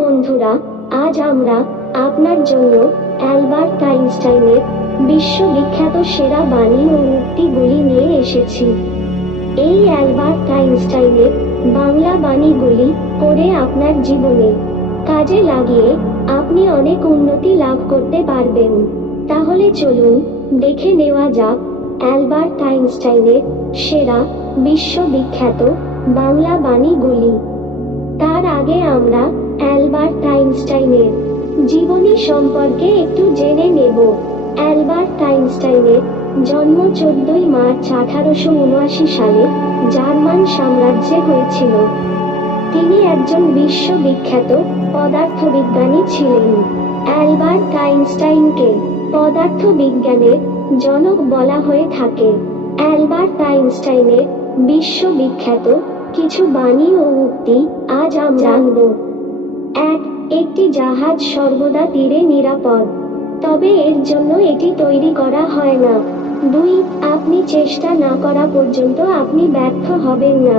বন্ধুরা, আজ আমরা আপনার জন্য অ্যালবার্ট আইনস্টাইনের বিশ্ববিখ্যাত সেরা বাণী ও উক্তিগুলি নিয়ে এসেছি। এই অ্যালবার্ট আইনস্টাইনের বাংলা বাণীগুলি পড়ে আপনার জীবনে কাজে লাগিয়ে আপনি অনেক উন্নতি লাভ করতে পারবেন। তাহলে চলুন দেখে নেওয়া যাক অ্যালবার্ট আইনস্টাইনের সেরা বিশ্ববিখ্যাত বাংলা বাণীগুলি। তার আগে আমরা অ্যালবার্ট আইনস্টাইনের জীবনী সম্পর্কে একটু জেনে নেব। অ্যালবার্ট আইনস্টাইনের জন্ম 14 মার্চ 1879 সালে জার্মান সাম্রাজ্যে হয়েছিল। তিনি একজন বিশ্ববিখ্যাত পদার্থবিজ্ঞানী ছিলেন। অ্যালবার্ট আইনস্টাইনকে পদার্থবিজ্ঞানের জনক বলা হয়ে থাকে। অ্যালবার্ট আইনস্টাইনের বিশ্ববিখ্যাত কিছু বাণী ও উক্তি আজ আমরা জানব। 1. একটি জাহাজ সর্বদা তীরে নিরাপদ, তবে এর জন্য এটি তৈরি করা হয় না। 2. আপনি চেষ্টা না করা পর্যন্ত আপনি ব্যর্থ হবেন না।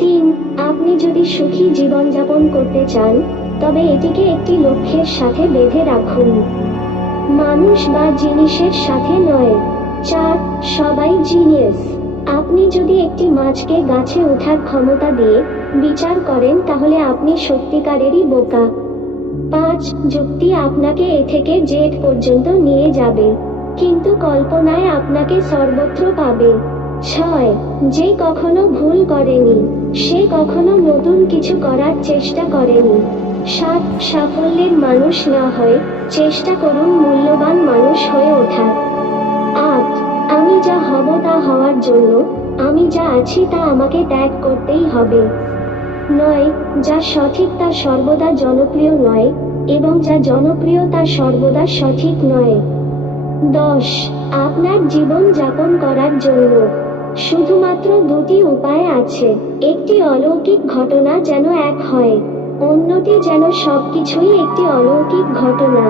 3. আপনি যদি সুখী জীবনযাপন করতে চান, তবে এটিকে একটি লক্ষ্যের সাথে বেঁধে রাখুন, মানুষ বা জিনিসের সাথে নয়। 4. সবাই জিনিয়াস। আপনি যদি একটি মাছকে গাছে ওঠার ক্ষমতা দিয়ে বিচার করেন, তাহলে আপনি সত্যিকারেরই বোকা। 5. যুক্তি আপনাকে এ থেকে জেড পর্যন্ত নিয়ে যাবে, কিন্তু কল্পনায় আপনাকে সর্বত্র পাবে। 6. যে কখনো ভুল করেনি, সে কখনো নতুন কিছু করার চেষ্টা করেনি। 7. সাফল্যের মানুষ না হয়ে চেষ্টা করুন মূল্যবান মানুষ হয়ে ওঠার। 8. আমি যা হব তা হওয়ার জন্য আমি যা আছি তা আমাকে ত্যাগ করতেই হবে। 9. যা সঠিক তা সর্বদা জনপ্রিয় নয়, এবং যা জনপ্রিয় তা সর্বদা সঠিক নয়। 10. আপনার জীবন যাপন করার জন্য শুধুমাত্র দুটি উপায় আছে। একটি অলৌকিক ঘটনা যেন এক হয়, অন্যটি যেন সবকিছুই একটি অলৌকিক ঘটনা।